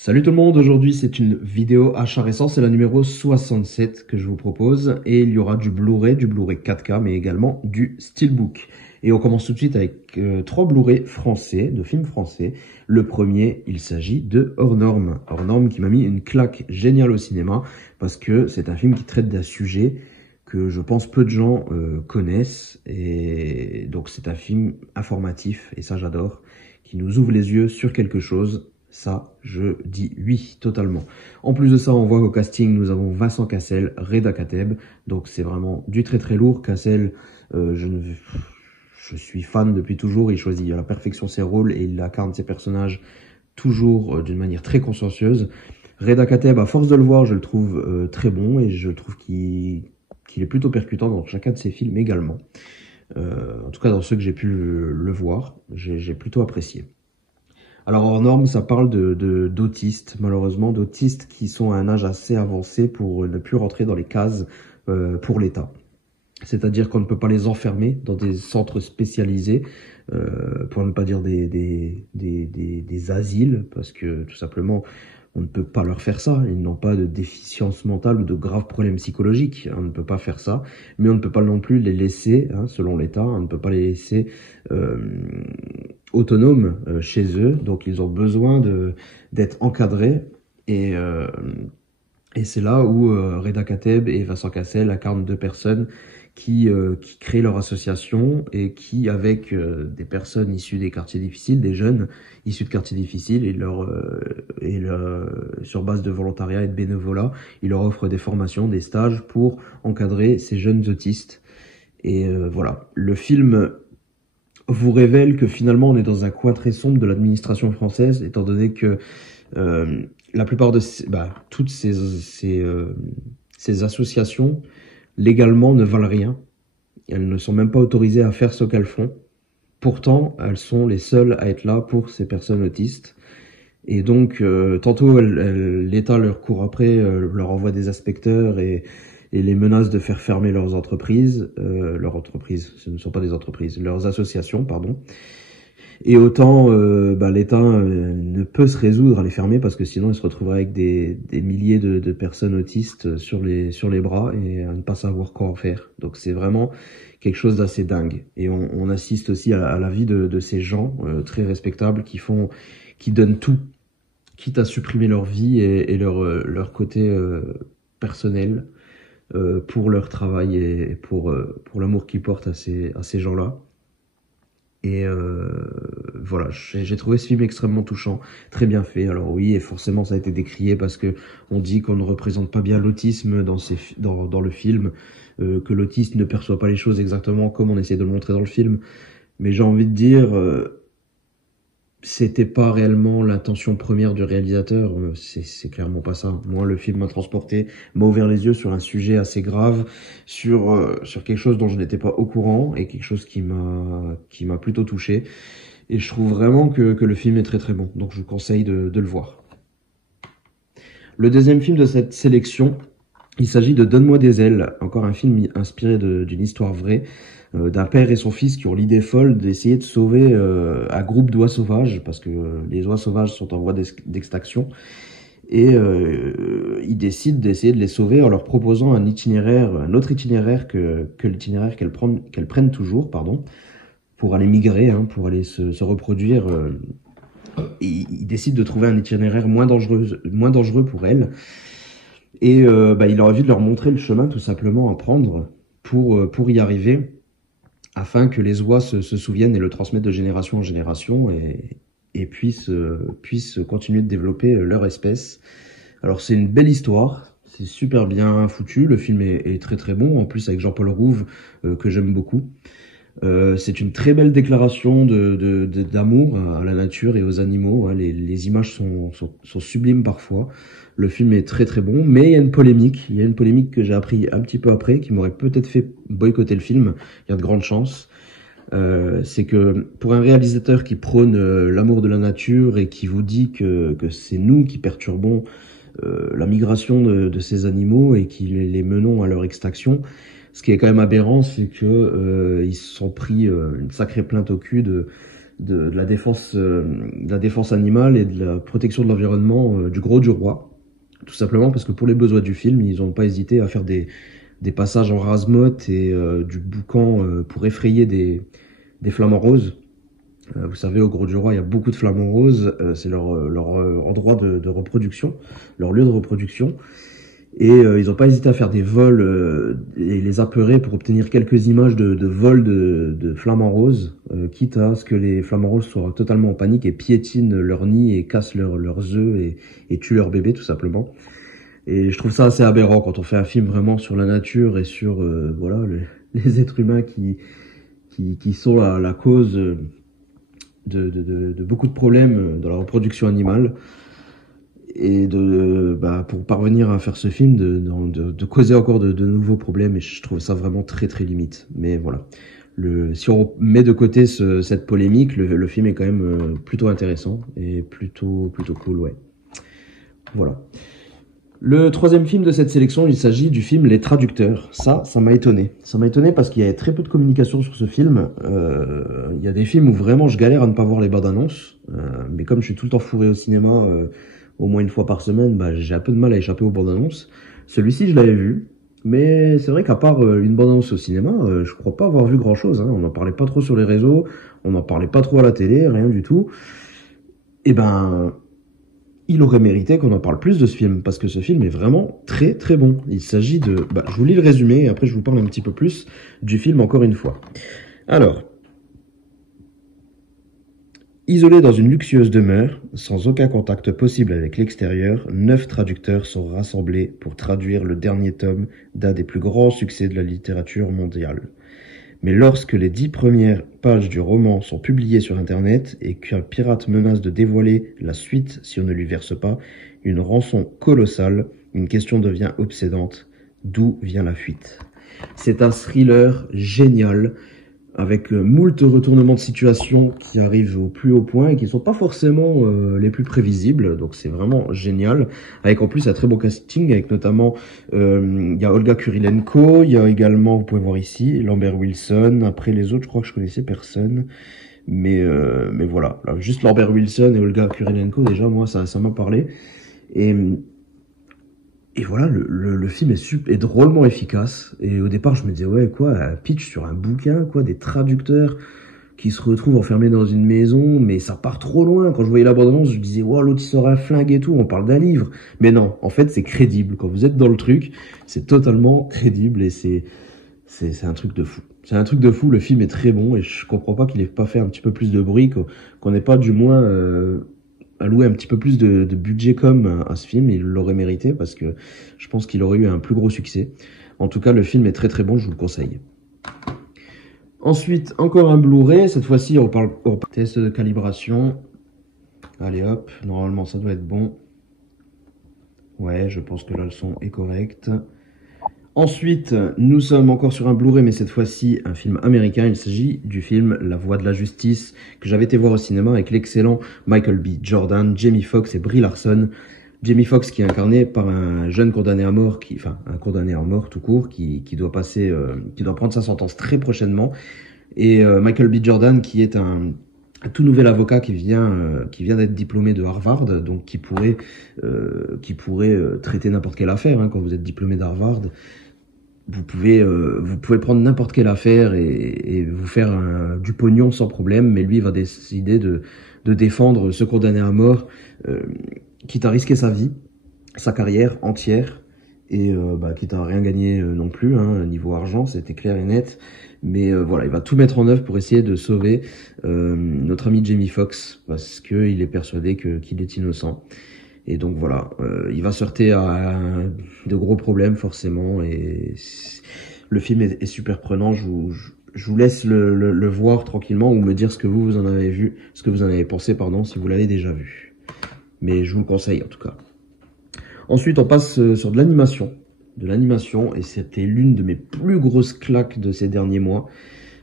Salut tout le monde, aujourd'hui c'est une vidéo achat récent, c'est la numéro 67 que je vous propose et il y aura du Blu-ray 4K mais également du Steelbook. Et on commence tout de suite avec trois Blu-ray français, de films français. Le premier, il s'agit de Hors Norme. Hors Norme qui m'a mis une claque géniale au cinéma parce que c'est un film qui traite d'un sujet que je pense peu de gens connaissent et donc c'est un film informatif et ça j'adore, qui nous ouvre les yeux sur quelque chose. Ça, je dis oui, totalement. En plus de ça, on voit qu'au casting, nous avons Vincent Cassel, Reda Kateb. Donc, c'est vraiment du très très lourd. Cassel, je suis fan depuis toujours. Il choisit à la perfection ses rôles et il incarne ses personnages toujours d'une manière très consciencieuse. Reda Kateb, à force de le voir, je le trouve très bon et je trouve qu'il est plutôt percutant dans chacun de ses films également. En tout cas, dans ceux que j'ai pu le voir, j'ai plutôt apprécié. Alors hors norme, ça parle d'autistes, malheureusement, d'autistes qui sont à un âge assez avancé pour ne plus rentrer dans les cases pour l'État. C'est-à-dire qu'on ne peut pas les enfermer dans des centres spécialisés, pour ne pas dire des asiles, parce que tout simplement, on ne peut pas leur faire ça. Ils n'ont pas de déficience mentale ou de graves problèmes psychologiques. On ne peut pas faire ça, mais on ne peut pas non plus les laisser, selon l'État, on ne peut pas les laisser autonomes chez eux. Donc ils ont besoin d'être encadrés et c'est là où Reda Kateb et Vincent Cassel incarnent deux personnes qui créent leur association et qui, avec des personnes issues des quartiers difficiles, des jeunes issus de quartiers difficiles, sur base de volontariat et de bénévolat, ils leur offrent des formations, des stages pour encadrer ces jeunes autistes. Et voilà, le film vous révèle que finalement on est dans un coin très sombre de l'administration française, étant donné que la plupart de toutes ces associations légalement ne valent rien. Elles ne sont même pas autorisées à faire ce qu'elles font. Pourtant, elles sont les seules à être là pour ces personnes autistes. Et donc, tantôt l'État leur court après, leur envoie des inspecteurs et les menace de faire fermer leurs entreprises, ce ne sont pas des entreprises, leurs associations, pardon. Et autant l'État ne peut se résoudre à les fermer parce que sinon il se retrouverait avec des milliers de personnes autistes sur les bras et à ne pas savoir quoi en faire. Donc c'est vraiment quelque chose d'assez dingue. Et on assiste aussi à la vie de ces gens très respectables qui donnent tout, quitte à supprimer leur vie et leur côté personnel pour leur travail et pour l'amour qu'ils portent à ces gens-là. Et voilà, j'ai trouvé ce film extrêmement touchant, très bien fait. Alors oui, et forcément ça a été décrié parce que on dit qu'on ne représente pas bien l'autisme dans le film, que l'autiste ne perçoit pas les choses exactement comme on essaie de le montrer dans le film. Mais j'ai envie de dire, c'était pas réellement l'intention première du réalisateur, c'est clairement pas ça. Moi, le film m'a transporté, m'a ouvert les yeux sur un sujet assez grave, sur quelque chose dont je n'étais pas au courant et quelque chose qui m'a plutôt touché. Et je trouve vraiment que le film est très très bon, donc je vous conseille de le voir. Le deuxième film de cette sélection, il s'agit de Donne-moi des ailes, encore un film inspiré d'une histoire vraie, d'un père et son fils qui ont l'idée folle d'essayer de sauver un groupe d'oies sauvages, parce que les oies sauvages sont en voie d'extinction, et ils décident d'essayer de les sauver en leur proposant un autre itinéraire que l'itinéraire qu'elles prennent toujours, pardon, pour aller migrer, pour aller se reproduire. Ils décident de trouver un itinéraire moins dangereux pour elles. Et il a envie de leur montrer le chemin tout simplement à prendre pour y arriver, afin que les oies se souviennent et le transmettent de génération en génération et puissent continuer de développer leur espèce. Alors c'est une belle histoire, c'est super bien foutu, le film est très très bon, en plus avec Jean-Paul Rouve que j'aime beaucoup. C'est une très belle déclaration d'amour à la nature et aux animaux. Les images sont sublimes parfois. Le film est très très bon, mais il y a une polémique. Il y a une polémique que j'ai appris un petit peu après, qui m'aurait peut-être fait boycotter le film. Il y a de grandes chances. C'est que pour un réalisateur qui prône l'amour de la nature et qui vous dit que c'est nous qui perturbons la migration de ces animaux et qui les menons à leur extinction, ce qui est quand même aberrant, c'est que ils se sont pris une sacrée plainte au cul de la défense animale et de la protection de l'environnement du Gros du Roi. Tout simplement parce que pour les besoins du film, ils n'ont pas hésité à faire des passages en rase-motte et du boucan pour effrayer des flamants roses. Vous savez, au Gros du Roi, il y a beaucoup de flamants roses. C'est leur endroit de reproduction, leur lieu de reproduction. Et ils n'ont pas hésité à faire des vols et les apeurer pour obtenir quelques images de vols de flamants roses, quitte à ce que les flamants roses soient totalement en panique et piétinent leur nid et cassent leurs œufs et tuent leurs bébés tout simplement. Et je trouve ça assez aberrant quand on fait un film vraiment sur la nature et sur voilà les êtres humains qui sont la cause de beaucoup de problèmes dans la reproduction animale. Et pour parvenir à faire ce film, de causer encore de nouveaux problèmes, et je trouve ça vraiment très très limite. Mais voilà, si on met de côté cette polémique, le film est quand même plutôt intéressant et plutôt cool, ouais. Voilà. Le troisième film de cette sélection, il s'agit du film Les Traducteurs. Ça m'a étonné. Ça m'a étonné parce qu'il y avait très peu de communication sur ce film. Il y a des films où vraiment je galère à ne pas voir les bandes annonces, mais comme je suis tout le temps fourré au cinéma, au moins une fois par semaine, j'ai un peu de mal à échapper aux bandes annonces. Celui-ci, je l'avais vu, mais c'est vrai qu'à part une bande annonce au cinéma, je crois pas avoir vu grand chose. On n'en parlait pas trop sur les réseaux, on n'en parlait pas trop à la télé, rien du tout. Et il aurait mérité qu'on en parle plus de ce film, parce que ce film est vraiment très très bon. Il s'agit de... je vous lis le résumé, et après je vous parle un petit peu plus du film encore une fois. Alors, isolés dans une luxueuse demeure, sans aucun contact possible avec l'extérieur, 9 traducteurs sont rassemblés pour traduire le dernier tome d'un des plus grands succès de la littérature mondiale. Mais lorsque les 10 premières pages du roman sont publiées sur Internet et qu'un pirate menace de dévoiler la suite si on ne lui verse pas une rançon colossale, une question devient obsédante. D'où vient la fuite? C'est un thriller génial, avec moult retournements de situation qui arrivent au plus haut point et qui sont pas forcément les plus prévisibles, donc c'est vraiment génial, avec en plus un très beau casting, avec notamment il y a Olga Kurilenko, il y a également, vous pouvez voir ici, Lambert Wilson. Après les autres, je crois que je connaissais personne, mais voilà, là, juste Lambert Wilson et Olga Kurilenko, déjà moi ça m'a parlé. Et voilà, le film est drôlement efficace. Et au départ, je me disais, ouais, quoi, un pitch sur un bouquin, quoi, des traducteurs qui se retrouvent enfermés dans une maison, mais ça part trop loin. Quand je voyais la bande-annonce, je disais, wow, l'autre il sort un flingue et tout, on parle d'un livre. Mais non, en fait, c'est crédible. Quand vous êtes dans le truc, c'est totalement crédible et c'est un truc de fou. C'est un truc de fou, le film est très bon et je comprends pas qu'il ait pas fait un petit peu plus de bruit, qu'on n'ait pas du moins alloué un petit peu plus de budget com à ce film. Il l'aurait mérité parce que je pense qu'il aurait eu un plus gros succès. En tout cas, le film est très très bon, je vous le conseille. Ensuite, encore un Blu-ray. Cette fois-ci, on parle test de calibration. Allez hop, normalement ça doit être bon. Ouais, je pense que là le son est correct. Ensuite, nous sommes encore sur un Blu-ray, mais cette fois-ci un film américain. Il s'agit du film La Voix de la Justice, que j'avais été voir au cinéma avec l'excellent Michael B. Jordan, Jamie Foxx et Brie Larson. Jamie Foxx qui est incarné par un jeune condamné à mort, un condamné à mort tout court, qui doit prendre sa sentence très prochainement. Et Michael B. Jordan qui est un tout nouvel avocat qui vient d'être diplômé de Harvard, donc qui pourrait traiter n'importe quelle affaire. Quand vous êtes diplômé d'Harvard, vous pouvez prendre n'importe quelle affaire et vous faire du pognon sans problème. Mais lui va décider de défendre ce condamné à mort, quitte à risquer sa vie, sa carrière entière, et quitte à rien gagner non plus, niveau argent, c'était clair et net. Mais voilà, il va tout mettre en œuvre pour essayer de sauver notre ami Jamie Foxx, parce qu'il est persuadé qu'il est innocent. Et donc voilà, il va se heurter à de gros problèmes forcément, et le film est super prenant. Je vous laisse le voir tranquillement, ou me dire ce que vous en avez vu, ce que vous en avez pensé, pardon, si vous l'avez déjà vu. Mais je vous le conseille en tout cas. Ensuite, on passe sur de l'animation. Et c'était l'une de mes plus grosses claques de ces derniers mois.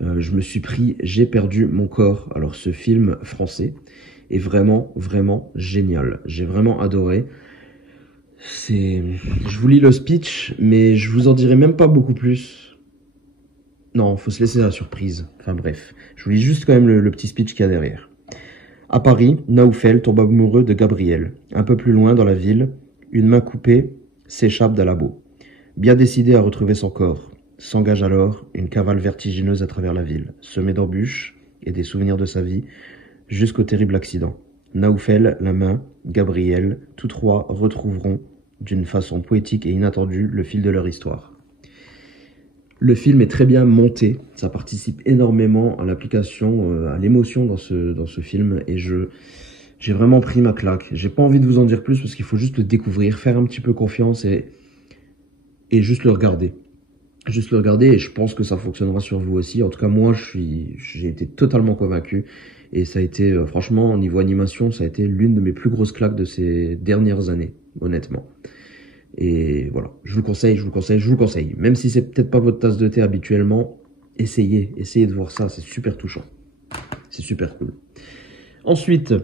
Je me suis pris J'ai perdu mon corps. Alors ce film français est vraiment, vraiment génial. J'ai vraiment adoré. Je vous lis le speech, mais je vous en dirai même pas beaucoup plus. Non, faut se laisser la surprise. Enfin bref, je vous lis juste quand même le petit speech qu'il y a derrière. À Paris, Naoufel tombe amoureux de Gabrielle. Un peu plus loin dans la ville, une main coupée s'échappe d'un labo. Bien décidé à retrouver son corps, s'engage alors une cavale vertigineuse à travers la ville, semée d'embûches et des souvenirs de sa vie, jusqu'au terrible accident. Naoufel, la main, Gabrielle, tous trois retrouveront, d'une façon poétique et inattendue, le fil de leur histoire. Le film est très bien monté, ça participe énormément à l'application, à l'émotion dans ce film, et j'ai vraiment pris ma claque. J'ai pas envie de vous en dire plus parce qu'il faut juste le découvrir, faire un petit peu confiance et juste le regarder. Juste le regarder, et je pense que ça fonctionnera sur vous aussi. En tout cas, moi, j'ai été totalement convaincu. Et ça a été, franchement, au niveau animation, ça a été l'une de mes plus grosses claques de ces dernières années, honnêtement. Et voilà, je vous le conseille, je vous le conseille, je vous le conseille. Même si c'est peut-être pas votre tasse de thé habituellement, essayez de voir ça, c'est super touchant. C'est super cool. Ensuite,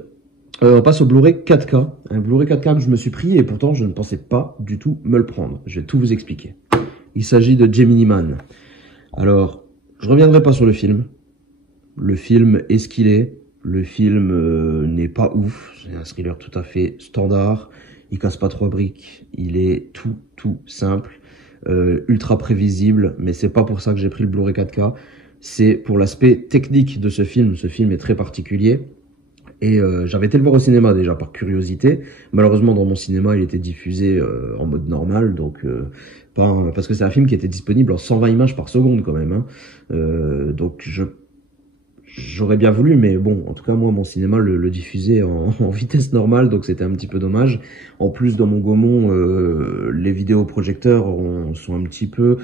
on passe au Blu-ray 4K. Un Blu-ray 4K que je me suis pris et pourtant je ne pensais pas du tout me le prendre. Je vais tout vous expliquer. Il s'agit de Gemini Man. Alors, je reviendrai pas sur le film. Le film est ce qu'il est. Le film n'est pas ouf. C'est un thriller tout à fait standard. Il casse pas trois briques. Il est tout simple. Ultra prévisible. Mais c'est pas pour ça que j'ai pris le Blu-ray 4K. C'est pour l'aspect technique de ce film. Ce film est très particulier. Et j'avais été le voir au cinéma déjà par curiosité. Malheureusement dans mon cinéma il était diffusé en mode normal, donc parce que c'est un film qui était disponible en 120 images par seconde quand même. Hein. Donc j'aurais bien voulu, mais bon, en tout cas moi mon cinéma le diffusait en vitesse normale, donc c'était un petit peu dommage. En plus dans mon Gaumont, les vidéoprojecteurs sont un petit peu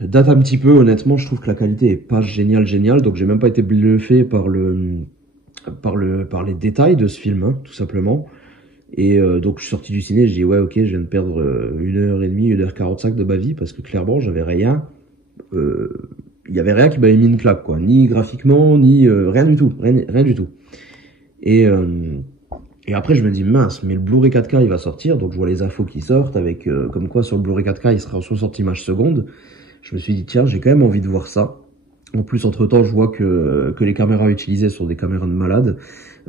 datent un petit peu. Honnêtement, je trouve que la qualité est pas géniale, donc j'ai même pas été bluffé par les détails de ce film, hein, tout simplement. Et donc je suis sorti du ciné, j'ai dit ouais ok, je viens de perdre 1h30, 1h45 de ma vie, parce que clairement j'avais rien, il y avait rien qui m'avait mis une claque, quoi, ni graphiquement, ni rien du tout, rien du tout. Et après je me dis mince, mais le Blu-ray 4K il va sortir, donc je vois les infos qui sortent avec comme quoi sur le Blu-ray 4K il sera en 60 images secondes. Je me suis dit tiens, j'ai quand même envie de voir ça. En plus, entre-temps, je vois que les caméras utilisées sont des caméras de malade.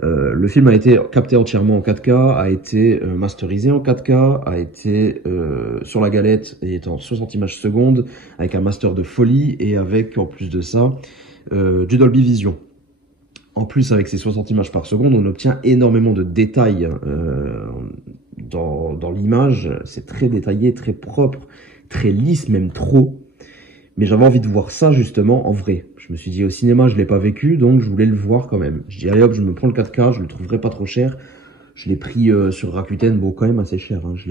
Le film a été capté entièrement en 4K, a été masterisé en 4K, a été sur la galette et est en 60 images secondes, avec un master de folie et avec, en plus de ça, du Dolby Vision. En plus, avec ces 60 images par seconde, on obtient énormément de détails dans l'image. C'est très détaillé, très propre, très lisse, même trop. Mais j'avais envie de voir ça justement en vrai. Je me suis dit au cinéma je l'ai pas vécu, donc je voulais le voir quand même. Je dis allez hop, je me prends le 4K, je le trouverai pas trop cher. Je l'ai pris sur Rakuten, bon quand même assez cher. Hein. Je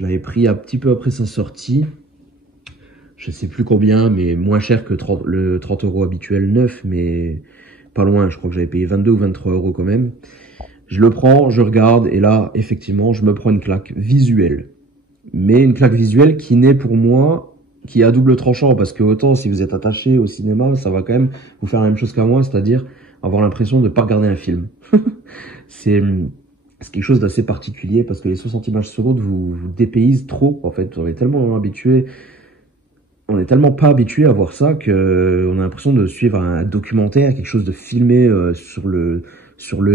l'avais pris un petit peu après sa sortie. Je sais plus combien, mais moins cher que le 30 € habituel neuf, mais pas loin. Je crois que j'avais payé 22 ou 23 € quand même. Je le prends, je regarde, et là effectivement je me prends une claque visuelle. Mais une claque visuelle qui n'est pour moi qui est à double tranchant, parce que autant si vous êtes attaché au cinéma, ça va quand même vous faire la même chose qu'à moi, c'est-à-dire avoir l'impression de pas regarder un film. c'est quelque chose d'assez particulier, parce que les 60 images secondes vous dépaysent trop, en fait. On est tellement pas habitué à voir ça que on a l'impression de suivre un documentaire, quelque chose de filmé sur le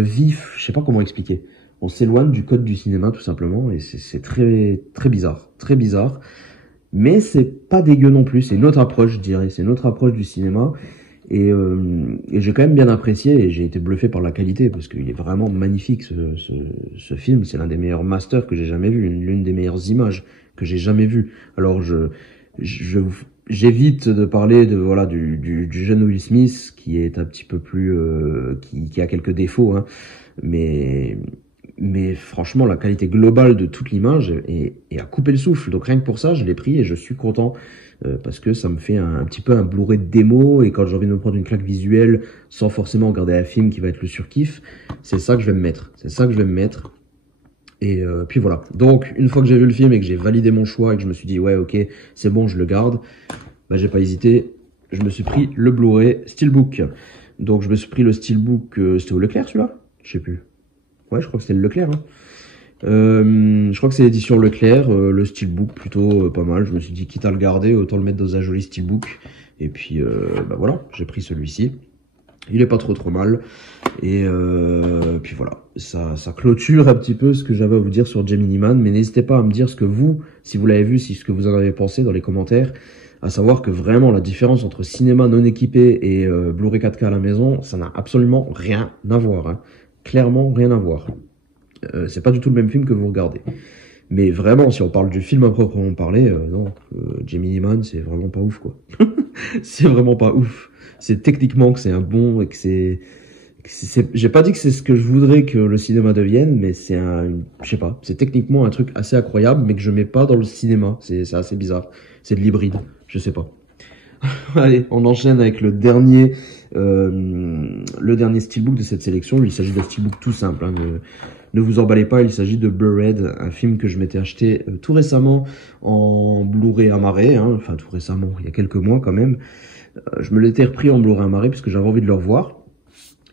vif. Je sais pas comment expliquer. On s'éloigne du code du cinéma tout simplement, et c'est très bizarre, très bizarre. Mais c'est pas dégueu non plus, c'est une autre approche, je dirais, c'est une autre approche du cinéma, et j'ai quand même bien apprécié, et j'ai été bluffé par la qualité, parce qu'il est vraiment magnifique ce film, c'est l'un des meilleurs masters que j'ai jamais vu, l'une des meilleures images que j'ai jamais vues. Alors j'évite de parler du jeune Will Smith, qui est un petit peu plus, qui a quelques défauts, hein, mais franchement la qualité globale de toute l'image est à couper le souffle, donc rien que pour ça je l'ai pris et je suis content, parce que ça me fait un petit peu un Blu-ray de démo, et quand j'ai envie de me prendre une claque visuelle sans forcément regarder un film qui va être le surkiff, c'est ça que je vais me mettre, et puis voilà. Donc une fois que j'ai vu le film et que j'ai validé mon choix et que je me suis dit ouais ok c'est bon je le garde, bah j'ai pas hésité, je me suis pris le Blu-ray Steelbook. Donc je me suis pris le Steelbook, c'était au Leclerc celui-là, je sais plus. Ouais, je crois que c'était le Leclerc. Hein. Je crois que c'est l'édition Leclerc, le steelbook plutôt pas mal. Je me suis dit quitte à le garder, autant le mettre dans un joli steelbook. Et puis bah voilà, j'ai pris celui-ci. Il est pas trop mal. Et puis voilà, ça clôture un petit peu ce que j'avais à vous dire sur Gemini Man. Mais n'hésitez pas à me dire ce que vous, si vous l'avez vu, ce que vous en avez pensé dans les commentaires. À savoir que vraiment la différence entre cinéma non équipé et Blu-ray 4K à la maison, ça n'a absolument rien à voir. Hein. Clairement rien à voir. C'est pas du tout le même film que vous regardez. Mais vraiment, si on parle du film à proprement parler, non, Gemini Man, c'est vraiment pas ouf, quoi. C'est vraiment pas ouf. C'est techniquement que c'est un bon et que c'est... J'ai pas dit que c'est ce que je voudrais que le cinéma devienne, mais c'est je sais pas, c'est techniquement un truc assez incroyable, mais que je mets pas dans le cinéma. C'est assez bizarre. C'est de l'hybride, je sais pas. Allez, on enchaîne avec le dernier steelbook de cette sélection. Il s'agit d'un steelbook tout simple, hein, ne vous emballez pas, il s'agit de Blurred, un film que je m'étais acheté tout récemment en Blu-ray amarré, hein, enfin tout récemment, il y a quelques mois quand même. Je me l'étais repris en Blu-ray amarré puisque j'avais envie de le revoir.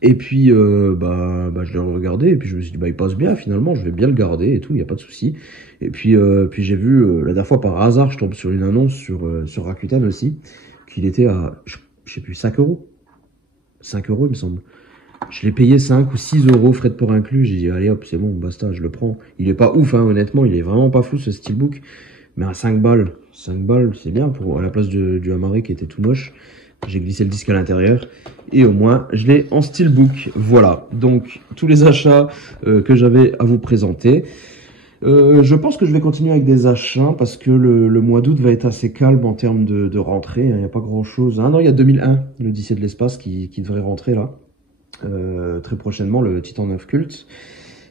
Et puis je l'ai regardé et puis je me suis dit il passe bien finalement, je vais bien le garder et tout, il y a pas de souci. Et puis j'ai vu la dernière fois par hasard, je tombe sur une annonce sur Rakuten aussi, qu'il était à je sais plus 5 euros. 5 euros il me semble. Je l'ai payé 5 ou 6 euros, frais de port inclus. J'ai dit, allez hop, c'est bon, basta, je le prends. Il est pas ouf, hein, honnêtement, il est vraiment pas fou ce steelbook. Mais à 5 balles, c'est bien à la place du Amaré qui était tout moche. J'ai glissé le disque à l'intérieur. Et au moins, je l'ai en steelbook. Voilà. Donc, tous les achats que j'avais à vous présenter. Je pense que je vais continuer avec des achats parce que le mois d'août va être assez calme en termes de rentrée. Il n'y a pas grand chose. Ah non, il y a 2001, l'Odyssée de l'espace qui devrait rentrer là. Très prochainement, le Titan 9 culte.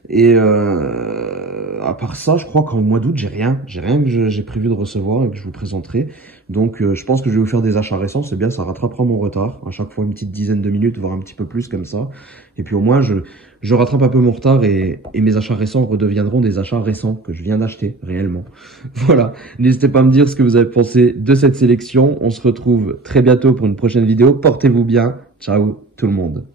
Et à part ça, je crois qu'en mois d'août, j'ai rien que j'ai prévu de recevoir et que je vous présenterai. Donc je pense que je vais vous faire des achats récents, c'est bien, ça rattrapera mon retard. À chaque fois une petite dizaine de minutes, voire un petit peu plus comme ça. Et puis au moins, je rattrape un peu mon retard et mes achats récents redeviendront des achats récents que je viens d'acheter réellement. Voilà, n'hésitez pas à me dire ce que vous avez pensé de cette sélection. On se retrouve très bientôt pour une prochaine vidéo. Portez-vous bien. Ciao tout le monde.